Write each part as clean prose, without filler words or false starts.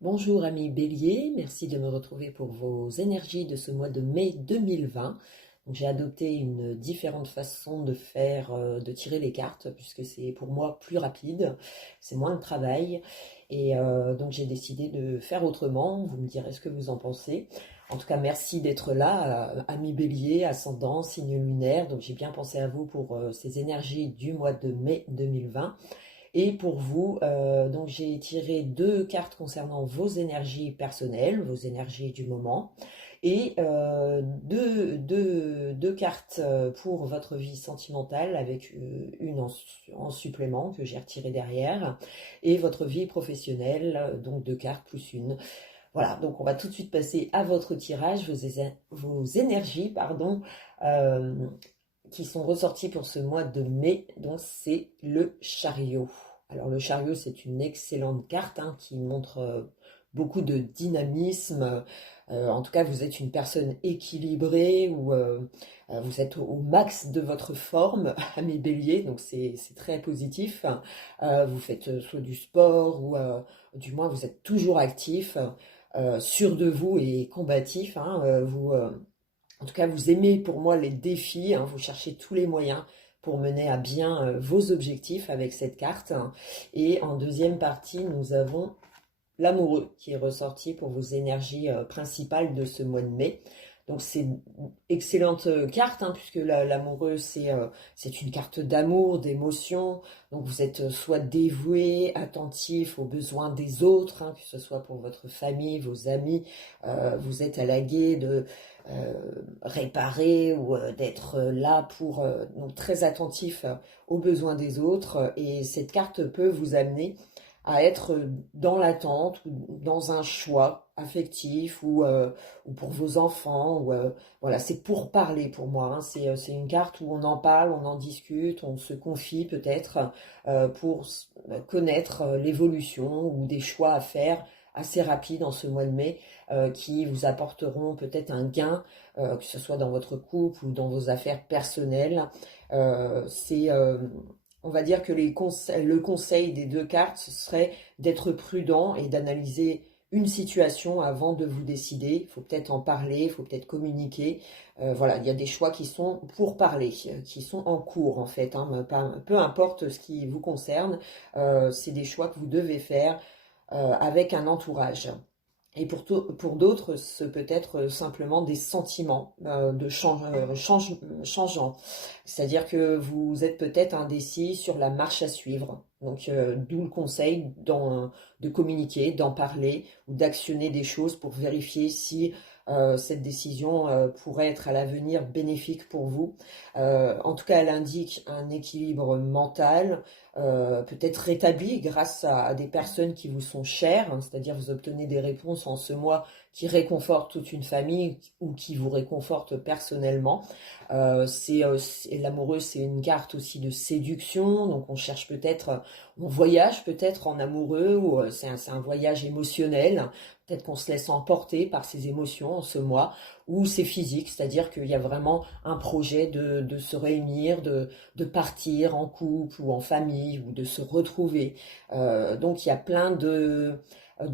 Bonjour amis Bélier, merci de me retrouver pour vos énergies de ce mois de mai 2020. Donc, j'ai adopté une différente façon de faire, de tirer les cartes, puisque c'est pour moi plus rapide, c'est moins de travail. Et donc j'ai décidé de faire autrement, vous me direz ce que vous en pensez. En tout cas, merci d'être là, amis Bélier, ascendant, signe lunaire. Donc j'ai bien pensé à vous pour ces énergies du mois de mai 2020. Et pour vous, donc j'ai tiré deux cartes concernant vos énergies personnelles, vos énergies du moment, et deux cartes pour votre vie sentimentale avec une en supplément que j'ai retirée derrière, et votre vie professionnelle, donc deux cartes plus une. Voilà, donc on va tout de suite passer à votre tirage, vos énergies, pardon, euh, qui sont ressorties pour ce mois de mai. Donc c'est le chariot. Alors le chariot, c'est une excellente carte qui montre beaucoup de dynamisme. En tout cas, vous êtes une personne équilibrée ou vous êtes au max de votre forme, ami Bélier, donc c'est très positif. Vous faites soit du sport ou du moins vous êtes toujours actif, sûr de vous et combatif. En tout cas, vous aimez pour moi les défis, vous cherchez tous les moyens pour mener à bien vos objectifs avec cette carte. Et en deuxième partie, nous avons l'amoureux qui est ressorti pour vos énergies principales de ce mois de mai. Donc c'est une excellente carte, puisque l'amoureux, c'est une carte d'amour, d'émotion. Donc vous êtes soit dévoué, attentif aux besoins des autres, que ce soit pour votre famille, vos amis. Vous êtes à la guet de réparer ou d'être là pour, donc très attentif aux besoins des autres. Et cette carte peut vous amener à être dans l'attente ou dans un choix affectif ou pour vos enfants. Voilà, c'est pour parler pour moi. C'est une carte où on en parle, on en discute, on se confie peut-être pour connaître l'évolution ou des choix à faire assez rapides en ce mois de mai qui vous apporteront peut-être un gain, que ce soit dans votre couple ou dans vos affaires personnelles. C'est On va dire que le conseil des deux cartes, ce serait d'être prudent et d'analyser une situation avant de vous décider. Il faut peut-être en parler, il faut peut-être communiquer. Voilà, il y a des choix qui sont pour parler, qui sont en cours en fait. Peu importe ce qui vous concerne, c'est des choix que vous devez faire avec un entourage. Et pour d'autres, ce peut être simplement des sentiments changeants. C'est-à-dire que vous êtes peut-être indécis sur la marche à suivre. Donc, d'où le conseil de communiquer, d'en parler ou d'actionner des choses pour vérifier si cette décision pourrait être à l'avenir bénéfique pour vous. En tout cas, elle indique un équilibre mental, peut-être rétabli grâce à des personnes qui vous sont chères, c'est-à-dire vous obtenez des réponses en ce mois qui réconfortent toute une famille ou qui vous réconfortent personnellement. L'amoureux, c'est une carte aussi de séduction, donc on cherche peut-être, on voyage peut-être en amoureux, ou c'est un voyage émotionnel, peut-être qu'on se laisse emporter par ses émotions en ce mois, ou c'est physique, c'est-à-dire qu'il y a vraiment un projet de se réunir, de partir en couple ou en famille, ou de se retrouver. Donc il y a plein de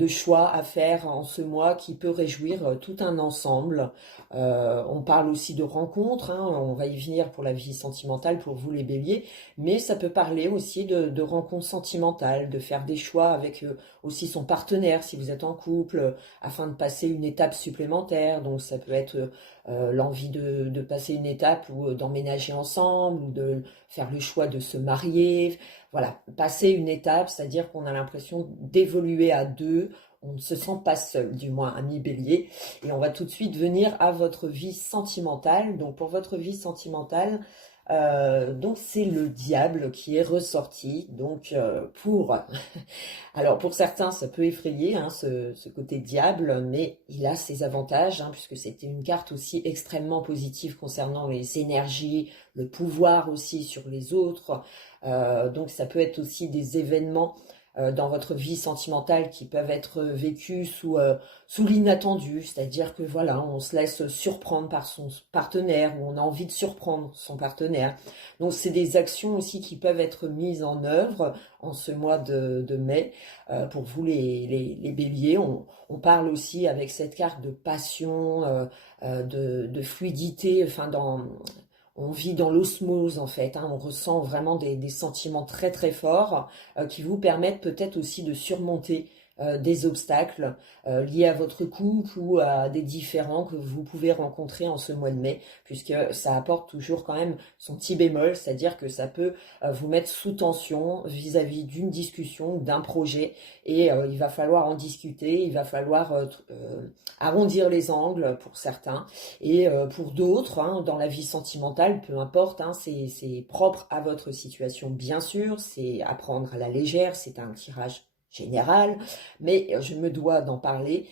choix à faire en ce mois qui peut réjouir tout un ensemble. On parle aussi de rencontres, on va y venir pour la vie sentimentale pour vous les béliers, mais ça peut parler aussi de rencontres sentimentales, de faire des choix avec aussi son partenaire si vous êtes en couple, afin de passer une étape supplémentaire. Donc ça peut être l'envie de passer une étape ou d'emménager ensemble, ou de faire le choix de se marier. Voilà, passer une étape, c'est-à-dire qu'on a l'impression d'évoluer à deux, on ne se sent pas seul, du moins ami bélier. Et on va tout de suite venir à votre vie sentimentale. Donc pour votre vie sentimentale, donc c'est le diable qui est ressorti. Donc alors pour certains ça peut effrayer ce côté diable, mais il a ses avantages puisque c'était une carte aussi extrêmement positive concernant les énergies, le pouvoir aussi sur les autres. Donc ça peut être aussi des événements dans votre vie sentimentale qui peuvent être vécues sous l'inattendu, c'est-à-dire que voilà, on se laisse surprendre par son partenaire ou on a envie de surprendre son partenaire. Donc c'est des actions aussi qui peuvent être mises en œuvre en ce mois de mai. Pour vous les béliers, on parle aussi avec cette carte de passion, de fluidité, enfin on vit dans l'osmose en fait, hein, on ressent vraiment des sentiments très très forts qui vous permettent peut-être aussi de surmonter des obstacles liés à votre couple ou à des différends que vous pouvez rencontrer en ce mois de mai, puisque ça apporte toujours quand même son petit bémol, c'est-à-dire que ça peut vous mettre sous tension vis-à-vis d'une discussion, d'un projet, et il va falloir en discuter, il va falloir arrondir les angles pour certains, et pour d'autres, hein, dans la vie sentimentale, peu importe, hein, c'est propre à votre situation bien sûr, c'est à prendre à la légère, c'est un tirage général, mais je me dois d'en parler.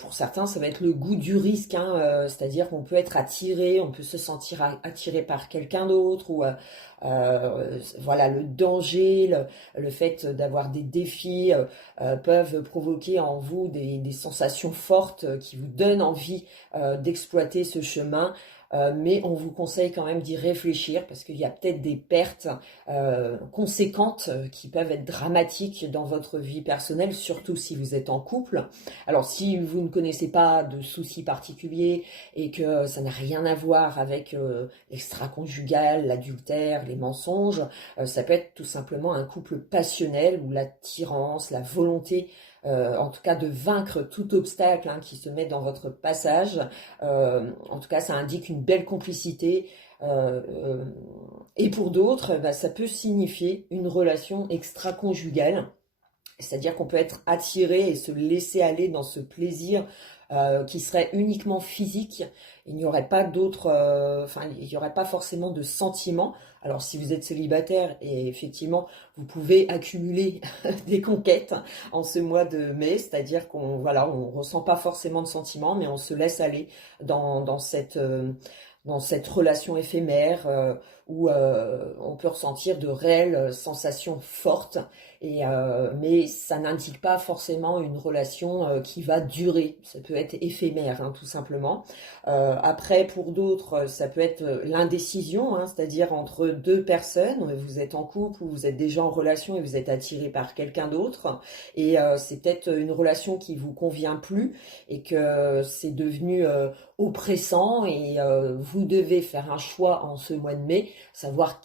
Pour certains, ça va être le goût du risque, hein, c'est-à-dire qu'on peut être attiré, on peut se sentir attiré par quelqu'un d'autre, ou voilà, le danger, le fait d'avoir des défis peuvent provoquer en vous des sensations fortes qui vous donnent envie d'exploiter ce chemin. Mais on vous conseille quand même d'y réfléchir parce qu'il y a peut-être des pertes conséquentes qui peuvent être dramatiques dans votre vie personnelle, surtout si vous êtes en couple. Alors si vous ne connaissez pas de soucis particuliers et que ça n'a rien à voir avec l'extra-conjugal, l'adultère, les mensonges, ça peut être tout simplement un couple passionnel où l'attirance, la volonté en tout cas de vaincre tout obstacle hein, qui se met dans votre passage. En tout cas, ça indique une belle complicité. Et pour d'autres, bah, ça peut signifier une relation extra-conjugale. C'est-à-dire qu'on peut être attiré et se laisser aller dans ce plaisir qui serait uniquement physique. Il n'y aurait pas d'autres, il n'y aurait pas forcément de sentiments. Alors si vous êtes célibataire et effectivement vous pouvez accumuler des conquêtes en ce mois de mai, c'est-à-dire on ressent pas forcément de sentiments, mais on se laisse aller dans cette relation éphémère où on peut ressentir de réelles sensations fortes, mais ça n'indique pas forcément une relation qui va durer. Ça peut être éphémère, hein, tout simplement. Après, pour d'autres, ça peut être l'indécision, hein, c'est-à-dire entre deux personnes. Vous êtes en couple ou vous êtes déjà en relation et vous êtes attiré par quelqu'un d'autre. Et c'est peut-être une relation qui vous convient plus et que c'est devenu oppressant et vous devez faire un choix en ce mois de mai, savoir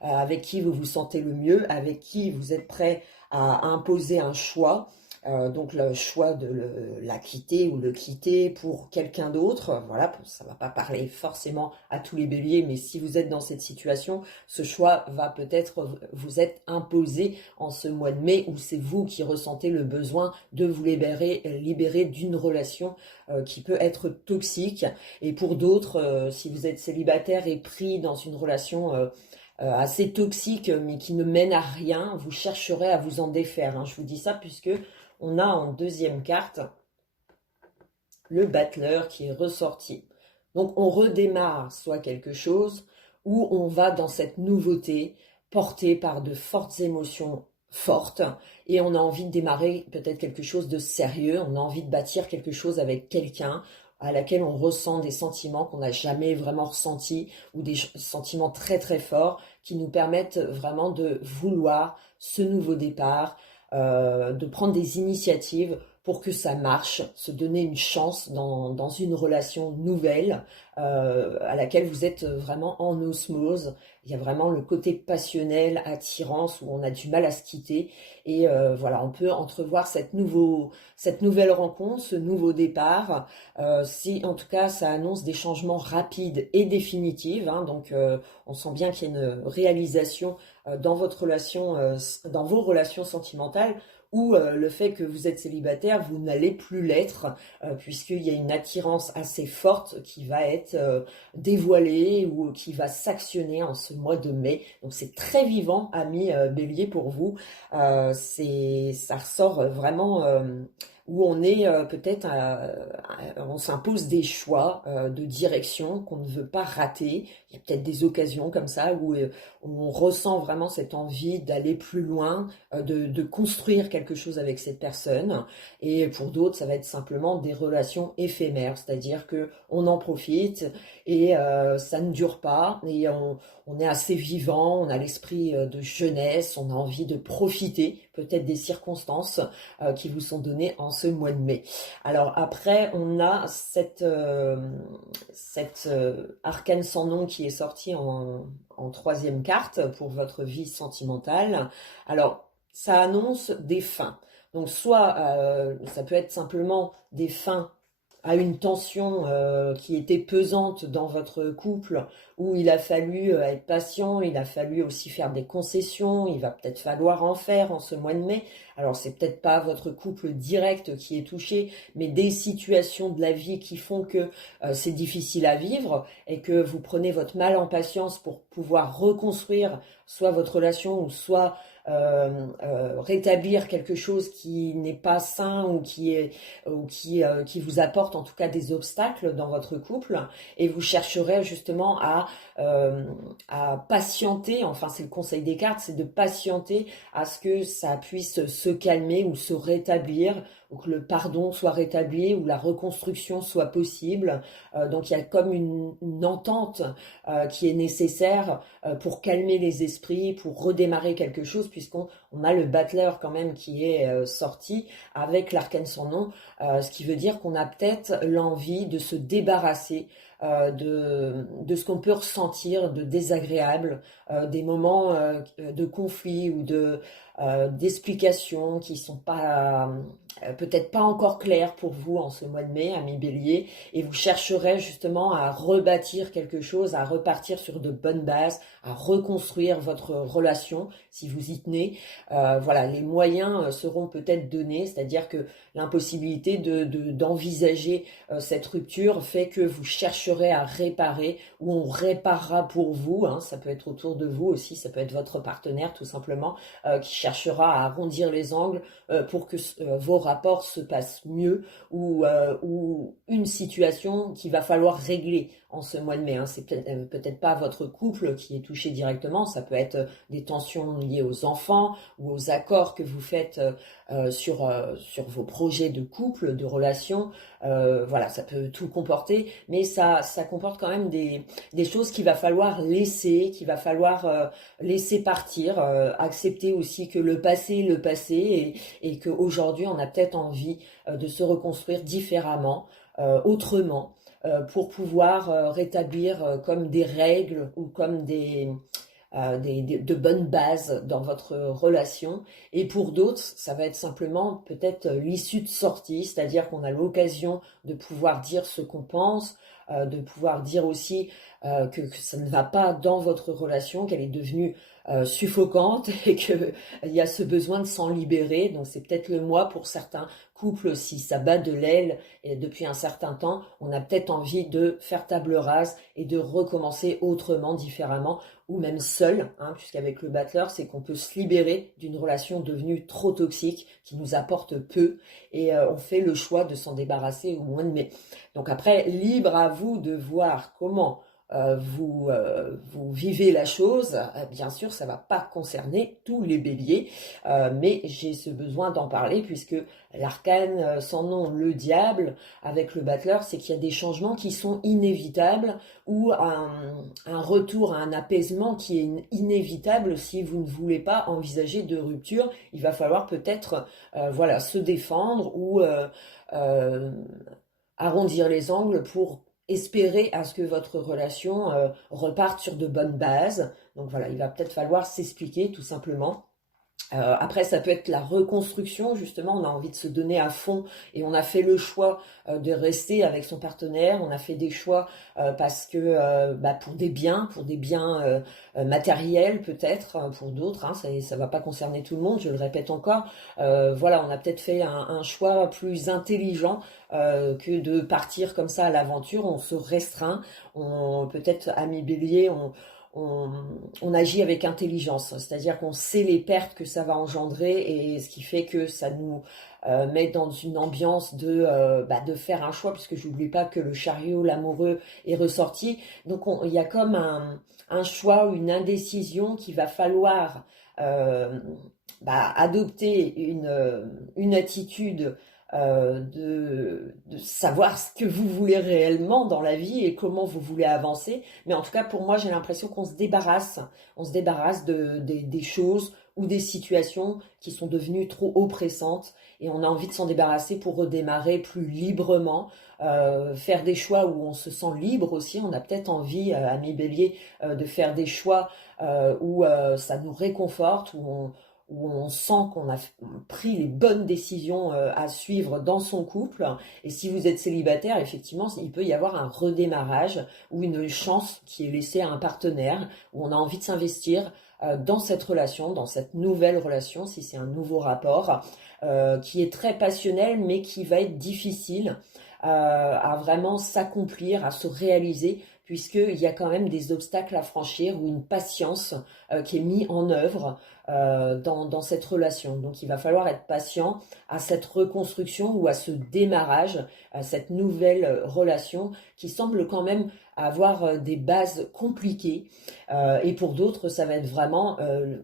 avec qui vous vous sentez le mieux, avec qui vous êtes prêt à imposer un choix. Donc le choix de la quitter ou le quitter pour quelqu'un d'autre, voilà, ça va pas parler forcément à tous les béliers, mais si vous êtes dans cette situation, ce choix va peut-être vous être imposé en ce mois de mai où c'est vous qui ressentez le besoin de vous libérer d'une relation qui peut être toxique. Et pour d'autres, si vous êtes célibataire et pris dans une relation assez toxique mais qui ne mène à rien, vous chercherez à vous en défaire, hein. Je vous dis ça puisque on a en deuxième carte le battleur qui est ressorti. Donc on redémarre soit quelque chose ou on va dans cette nouveauté portée par de fortes émotions fortes et on a envie de démarrer peut-être quelque chose de sérieux, on a envie de bâtir quelque chose avec quelqu'un à laquelle on ressent des sentiments qu'on n'a jamais vraiment ressentis ou des sentiments très très forts qui nous permettent vraiment de vouloir ce nouveau départ, de prendre des initiatives pour que ça marche, se donner une chance dans une relation nouvelle à laquelle vous êtes vraiment en osmose. Il y a vraiment le côté passionnel, attirance, où on a du mal à se quitter. Et voilà, on peut entrevoir cette nouvelle rencontre, ce nouveau départ. Si en tout cas ça annonce des changements rapides et définitifs, hein, donc on sent bien qu'il y a une réalisation dans dans vos relations sentimentales, ou le fait que vous êtes célibataire, vous n'allez plus l'être, puisqu'il y a une attirance assez forte qui va être dévoilée ou qui va s'actionner en ce mois de mai. Donc c'est très vivant, amis Bélier, pour vous. Ça ressort vraiment où on est peut-être, on s'impose des choix de direction qu'on ne veut pas rater. Il y a peut-être des occasions comme ça où on ressent vraiment cette envie d'aller plus loin, de construire quelque chose avec cette personne. Et pour d'autres, ça va être simplement des relations éphémères, c'est-à-dire que on en profite et ça ne dure pas et on est assez vivant, on a l'esprit de jeunesse, on a envie de profiter peut-être des circonstances qui vous sont données en ce mois de mai. Alors après, on a cette arcane sans nom qui est sortie en troisième carte pour votre vie sentimentale. Alors, ça annonce des fins. Donc soit ça peut être simplement des fins à une tension qui était pesante dans votre couple, où il a fallu être patient, il a fallu aussi faire des concessions, il va peut-être falloir en faire en ce mois de mai. Alors c'est peut-être pas votre couple direct qui est touché, mais des situations de la vie qui font que c'est difficile à vivre et que vous prenez votre mal en patience pour pouvoir reconstruire soit votre relation ou soit rétablir quelque chose qui n'est pas sain ou qui vous apporte en tout cas des obstacles dans votre couple, et vous chercherez justement à patienter, enfin c'est le conseil des cartes, c'est de patienter à ce que ça puisse se calmer ou se rétablir, ou que le pardon soit rétabli, ou la reconstruction soit possible. Donc il y a comme une entente qui est nécessaire pour calmer les esprits, pour redémarrer quelque chose, puisqu'on a le battleur quand même qui est sorti avec l'arcane sans nom, ce qui veut dire qu'on a peut-être l'envie de se débarrasser de ce qu'on peut ressentir de désagréable, des moments de conflit ou d'explications qui sont pas peut-être pas encore claires pour vous en ce mois de mai, ami Bélier, et vous chercherez justement à rebâtir quelque chose, à repartir sur de bonnes bases, à reconstruire votre relation si vous y tenez. Voilà, les moyens seront peut-être donnés, c'est-à-dire que l'impossibilité d'envisager cette rupture fait que vous chercherez à réparer, ou on réparera pour vous, hein, ça peut être autour de vous aussi, ça peut être votre partenaire tout simplement, qui cherchera à arrondir les angles pour que vos rapports se passent mieux, ou une situation qu'il va falloir régler en ce mois de mai. Hein. C'est peut-être pas votre couple qui est touché directement, ça peut être des tensions liées aux enfants ou aux accords que vous faites sur vos projets de couple, de relation. Voilà, ça peut tout comporter, mais ça comporte quand même des choses qu'il va falloir laisser partir, accepter aussi que le passé est le passé, et qu'aujourd'hui on a peut-être envie de se reconstruire différemment, autrement, pour pouvoir rétablir comme des règles ou comme de bonnes bases dans votre relation. Et pour d'autres, ça va être simplement peut-être l'issue de sortie, c'est-à-dire qu'on a l'occasion de pouvoir dire ce qu'on pense, de pouvoir dire aussi que ça ne va pas dans votre relation, qu'elle est devenue suffocante et qu'il y a ce besoin de s'en libérer. Donc c'est peut-être le mois pour certains couples, si ça bat de l'aile et depuis un certain temps, on a peut-être envie de faire table rase et de recommencer autrement, différemment, ou même seul, hein, puisqu'avec le battleur, c'est qu'on peut se libérer d'une relation devenue trop toxique, qui nous apporte peu, et on fait le choix de s'en débarrasser au mois de mai. Donc après, libre à vous de voir comment vous vivez la chose. Bien sûr, ça va pas concerner tous les béliers, mais j'ai ce besoin d'en parler, puisque l'arcane sans nom, le diable, avec le battleur, c'est qu'il y a des changements qui sont inévitables, ou un retour à un apaisement qui est inévitable si vous ne voulez pas envisager de rupture. Il va falloir peut-être voilà, se défendre, ou arrondir les angles pour espérer à ce que votre relation reparte sur de bonnes bases. Donc voilà, il va peut-être falloir s'expliquer tout simplement. Après, ça peut être la reconstruction, justement, on a envie de se donner à fond et on a fait le choix de rester avec son partenaire, on a fait des choix parce que pour des biens matériels peut-être, pour d'autres, hein, ça va pas concerner tout le monde, je le répète encore. Voilà, on a peut-être fait un choix plus intelligent que de partir comme ça à l'aventure. On se restreint, peut-être, ami Bélier, on agit avec intelligence, c'est-à-dire qu'on sait les pertes que ça va engendrer et ce qui fait que ça nous met dans une ambiance de faire un choix, puisque j'oublie pas que le chariot, l'amoureux est ressorti. Donc il y a comme un choix ou une indécision qu'il va falloir adopter une attitude de savoir ce que vous voulez réellement dans la vie et comment vous voulez avancer. Mais en tout cas, pour moi, j'ai l'impression qu'on se débarrasse des choses ou des situations qui sont devenues trop oppressantes et on a envie de s'en débarrasser pour redémarrer plus librement, faire des choix où on se sent libre aussi. On a peut-être envie, ami Bélier, de faire des choix où ça nous réconforte, où on sent qu'on a pris les bonnes décisions à suivre dans son couple. Et si vous êtes célibataire, effectivement, il peut y avoir un redémarrage ou une chance qui est laissée à un partenaire, où on a envie de s'investir dans cette relation, dans cette nouvelle relation, si c'est un nouveau rapport, qui est très passionnel, mais qui va être difficile à vraiment s'accomplir, à se réaliser, puisqu'il y a quand même des obstacles à franchir ou une patience qui est mise en œuvre dans cette relation. Donc il va falloir être patient à cette reconstruction ou à ce démarrage, à cette nouvelle relation qui semble quand même avoir des bases compliquées. Et pour d'autres, ça va être vraiment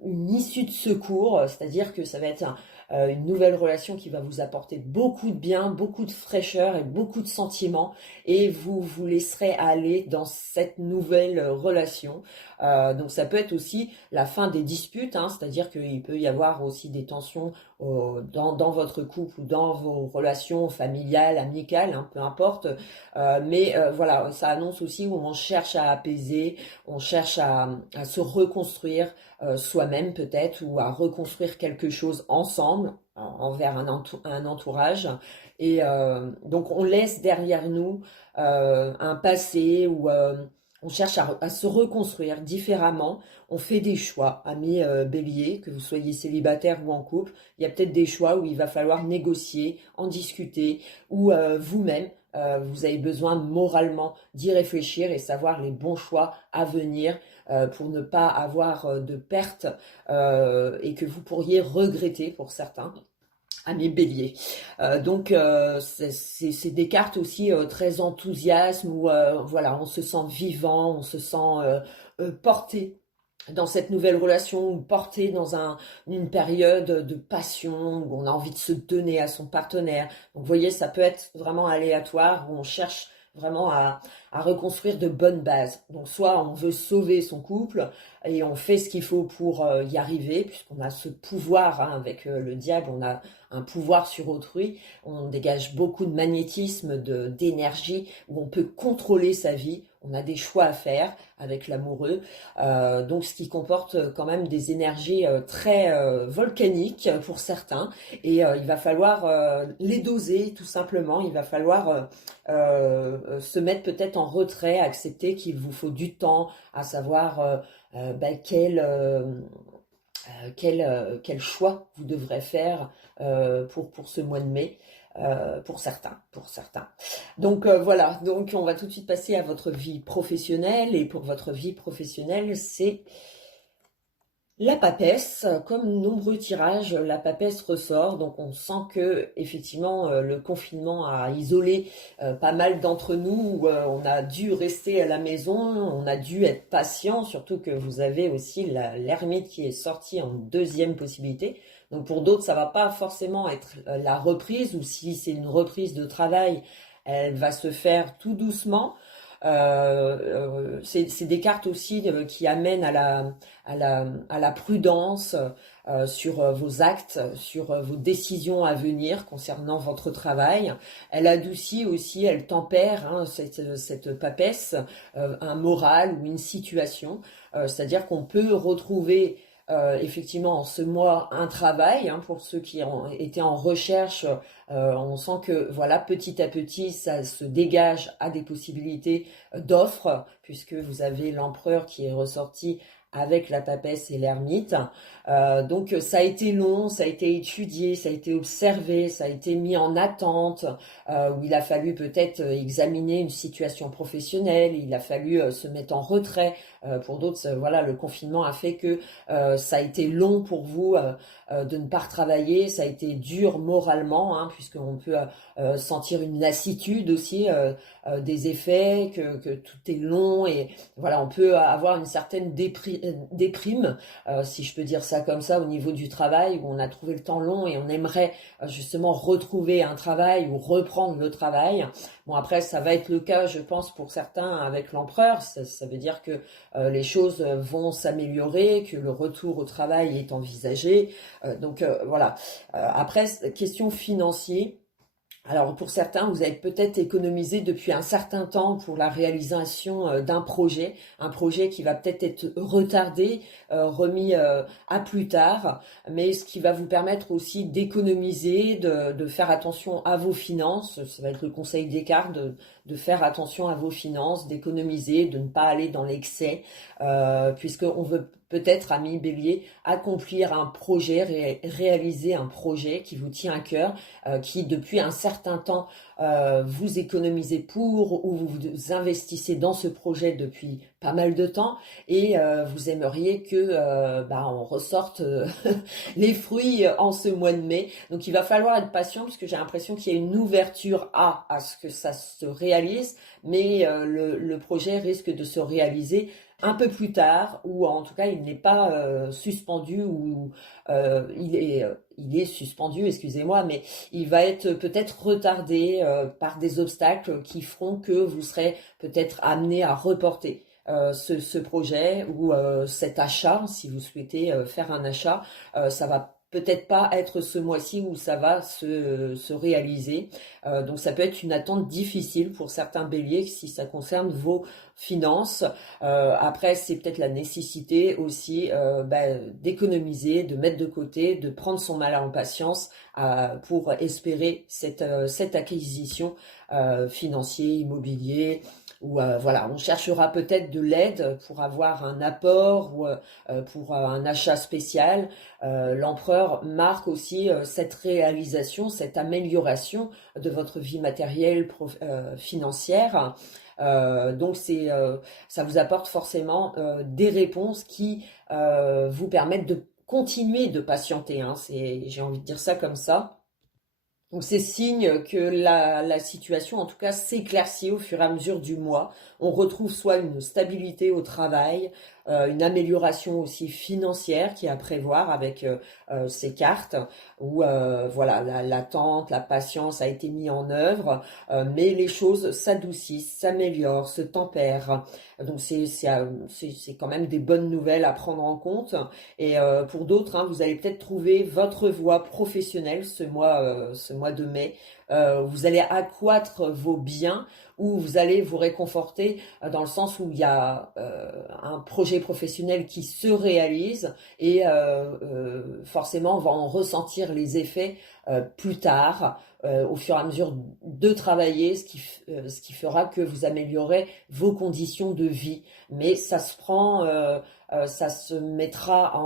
une issue de secours, c'est-à-dire que ça va être une nouvelle relation qui va vous apporter beaucoup de bien, beaucoup de fraîcheur et beaucoup de sentiments, et vous vous laisserez aller dans cette nouvelle relation. Donc ça peut être aussi la fin des disputes, hein, c'est-à-dire qu'il peut y avoir aussi des tensions dans votre couple ou dans vos relations familiales, amicales, hein, peu importe. Mais voilà, ça annonce aussi où on cherche à apaiser, on cherche à se reconstruire soi-même peut-être, ou à reconstruire quelque chose ensemble envers un entourage. Et donc on laisse derrière nous un passé où on cherche à se reconstruire différemment. On fait des choix, amis Bélier, que vous soyez célibataire ou en couple. Il y a peut-être des choix où il va falloir négocier, en discuter, ou vous-même, vous avez besoin moralement d'y réfléchir et savoir les bons choix à venir pour ne pas avoir de pertes et que vous pourriez regretter pour certains. Amis Bélier. C'est des cartes aussi très enthousiasme où voilà, on se sent vivant, on se sent porté dans cette nouvelle relation, porté dans une période de passion où on a envie de se donner à son partenaire. Donc vous voyez, ça peut être vraiment aléatoire où on cherche vraiment à reconstruire de bonnes bases. Donc soit on veut sauver son couple et on fait ce qu'il faut pour y arriver, puisqu'on a ce pouvoir, hein, avec le diable, on a un pouvoir sur autrui, on dégage beaucoup de magnétisme, d'énergie, où on peut contrôler sa vie, on a des choix à faire avec l'amoureux, donc ce qui comporte quand même des énergies très volcaniques pour certains, et il va falloir les doser tout simplement, il va falloir se mettre peut-être en retrait, accepter qu'il vous faut du temps, à savoir quel choix vous devrez faire pour ce mois de mai, pour certains. Donc voilà, donc on va tout de suite passer à votre vie professionnelle, et pour votre vie professionnelle, c'est la papesse. Comme nombreux tirages, la papesse ressort, donc on sent que effectivement le confinement a isolé pas mal d'entre nous, où on a dû rester à la maison, on a dû être patient, surtout que vous avez aussi l'ermite qui est sorti en deuxième possibilité. Donc pour d'autres, ça va pas forcément être la reprise, ou si c'est une reprise de travail, elle va se faire tout doucement. C'est des cartes aussi qui amènent à la prudence sur vos actes, sur vos décisions à venir concernant votre travail. Elle adoucit aussi, elle tempère, hein, cette papesse, un moral ou une situation. C'est-à-dire qu'on peut retrouver effectivement en ce mois un travail, hein, pour ceux qui ont été en recherche. On sent que voilà, petit à petit ça se dégage à des possibilités d'offres, puisque vous avez l'empereur qui est ressorti avec la papesse et l'ermite. Donc ça a été long, ça a été étudié, ça a été observé, ça a été mis en attente, où il a fallu peut-être examiner une situation professionnelle, il a fallu se mettre en retrait. Pour d'autres, voilà, le confinement a fait que ça a été long pour vous de ne pas retravailler, ça a été dur moralement, hein, puisqu'on peut sentir une lassitude aussi des effets, que tout est long et voilà, on peut avoir une certaine déprime, si je peux dire ça comme ça, au niveau du travail, où on a trouvé le temps long et on aimerait justement retrouver un travail ou reprendre le travail. Bon, après, ça va être le cas, je pense, pour certains avec l'empereur. Ça veut dire que les choses vont s'améliorer, que le retour au travail est envisagé. Donc voilà. Après, question financière. Alors pour certains, vous avez peut-être économisé depuis un certain temps pour la réalisation d'un projet, un projet qui va peut-être être retardé, remis à plus tard, mais ce qui va vous permettre aussi d'économiser, de faire attention à vos finances. Ça va être le conseil d'écart de faire attention à vos finances, d'économiser, de ne pas aller dans l'excès, puisqu'on veut peut-être, ami Bélier, accomplir un projet, réaliser un projet qui vous tient à cœur, qui depuis un certain temps vous économisez pour ou vous investissez dans ce projet depuis pas mal de temps et vous aimeriez que on ressorte les fruits en ce mois de mai. Donc il va falloir être patient parce que j'ai l'impression qu'il y a une ouverture à ce que ça se réalise, mais le projet risque de se réaliser un peu plus tard, ou en tout cas il n'est pas suspendu, ou il est suspendu, excusez-moi, mais il va être peut-être retardé par des obstacles qui feront que vous serez peut-être amené à reporter ce projet ou cet achat, si vous souhaitez faire un achat. Ça va peut-être pas être ce mois-ci où ça va se réaliser. Donc ça peut être une attente difficile pour certains béliers si ça concerne vos finances. Après, c'est peut-être la nécessité aussi d'économiser, de mettre de côté, de prendre son mal en patience pour espérer cette acquisition financière, immobilier, ou voilà, on cherchera peut-être de l'aide pour avoir un apport ou pour un achat spécial. L'empereur marque aussi cette réalisation, cette amélioration de votre vie matérielle, financière. Donc ça vous apporte forcément des réponses qui vous permettent de continuer de patienter, hein. J'ai envie de dire ça comme ça. Donc c'est signe que la situation, en tout cas, s'éclaircit au fur et à mesure du mois. On retrouve soit une stabilité au travail, une amélioration aussi financière qui est à prévoir avec ces cartes, où voilà, l'attente, la patience a été mis en œuvre, mais les choses s'adoucissent, s'améliorent, se tempèrent. Donc c'est quand même des bonnes nouvelles à prendre en compte. Et pour d'autres, hein, vous allez peut-être trouver votre voie professionnelle ce mois de mai. Vous allez accroître vos biens ou vous allez vous réconforter dans le sens où il y a un projet professionnel qui se réalise et forcément on va en ressentir les effets plus tard, au fur et à mesure de travailler, ce qui fera que vous améliorez vos conditions de vie. Mais ça ça se mettra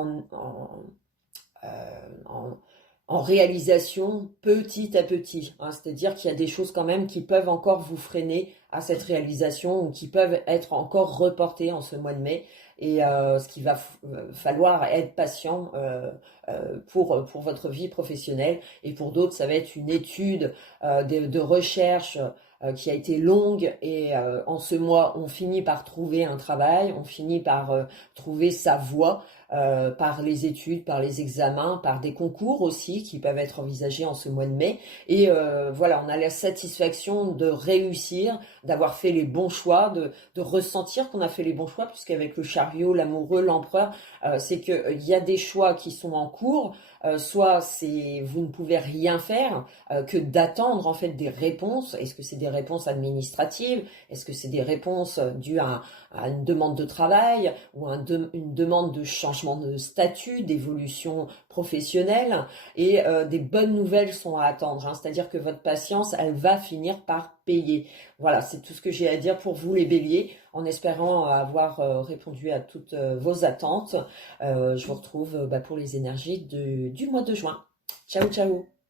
en réalisation petit à petit, hein. C'est-à-dire qu'il y a des choses quand même qui peuvent encore vous freiner à cette réalisation ou qui peuvent être encore reportées en ce mois de mai. Et ce qu'il va falloir être patient pour votre vie professionnelle. Et pour d'autres, ça va être une étude de recherche qui a été longue et en ce mois, on finit par trouver un travail, on finit par trouver sa voie par les études, par les examens, par des concours aussi qui peuvent être envisagés en ce mois de mai. Et voilà, on a la satisfaction de réussir, d'avoir fait les bons choix, de ressentir qu'on a fait les bons choix, puisqu'avec le chariot, l'amoureux, l'empereur, c'est qu'il y a des choix qui sont en cours. Soit vous ne pouvez rien faire que d'attendre en fait des réponses. Est-ce que c'est des réponses administratives? Est-ce que c'est des réponses dues à une demande de travail ou une demande de changement? changement de statut, d'évolution professionnelle, et des bonnes nouvelles sont à attendre, hein. C'est-à-dire que votre patience, elle va finir par payer. Voilà, c'est tout ce que j'ai à dire pour vous les béliers, en espérant avoir répondu à toutes vos attentes. Je vous retrouve pour les énergies du mois de juin. Ciao, ciao!